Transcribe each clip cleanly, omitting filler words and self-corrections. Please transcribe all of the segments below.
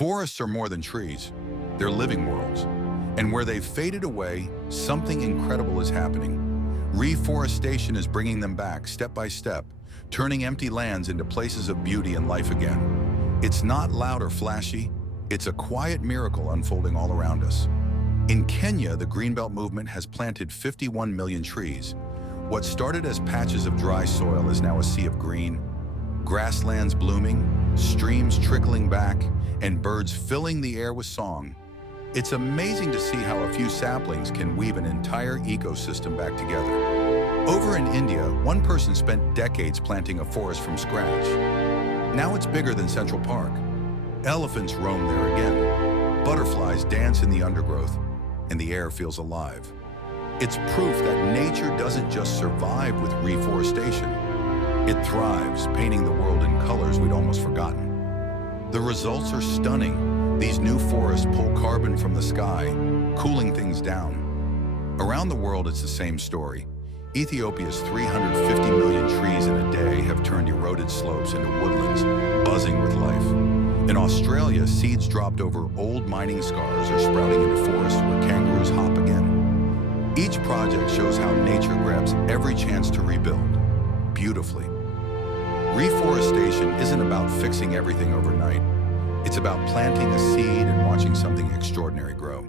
Forests are more than trees. They're living worlds. And where they've faded away, something incredible is happening. Reforestation is bringing them back step by step, turning empty lands into places of beauty and life again. It's not loud or flashy. It's a quiet miracle unfolding all around us. In Kenya, the Greenbelt movement has planted 51 million trees. What started as patches of dry soil is now a sea of green, grasslands blooming, streams trickling back, and birds filling the air with song. It's amazing to see how a few saplings can weave an entire ecosystem back together. Over in India, one person spent decades planting a forest from scratch. Now it's bigger than Central Park. Elephants roam there again. Butterflies dance in the undergrowth, and the air feels alive. It's proof that nature doesn't just survive with reforestation. It thrives, painting the world in colors we'd almost forgotten. The results are stunning. These new forests pull carbon from the sky, cooling things down. Around the world, it's the same story. Ethiopia's 350 million trees in a day have turned eroded slopes into woodlands, buzzing with life. In Australia, seeds dropped over old mining scars are sprouting into forests where kangaroos hop again. Each project shows how nature grabs every chance to rebuild, beautifully. Reforestation isn't about fixing everything overnight. It's about planting a seed and watching something extraordinary grow.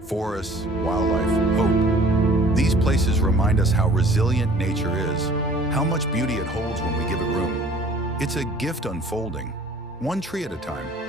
Forests, wildlife, hope. These places remind us how resilient nature is, how much beauty it holds when we give it room. It's a gift unfolding, one tree at a time.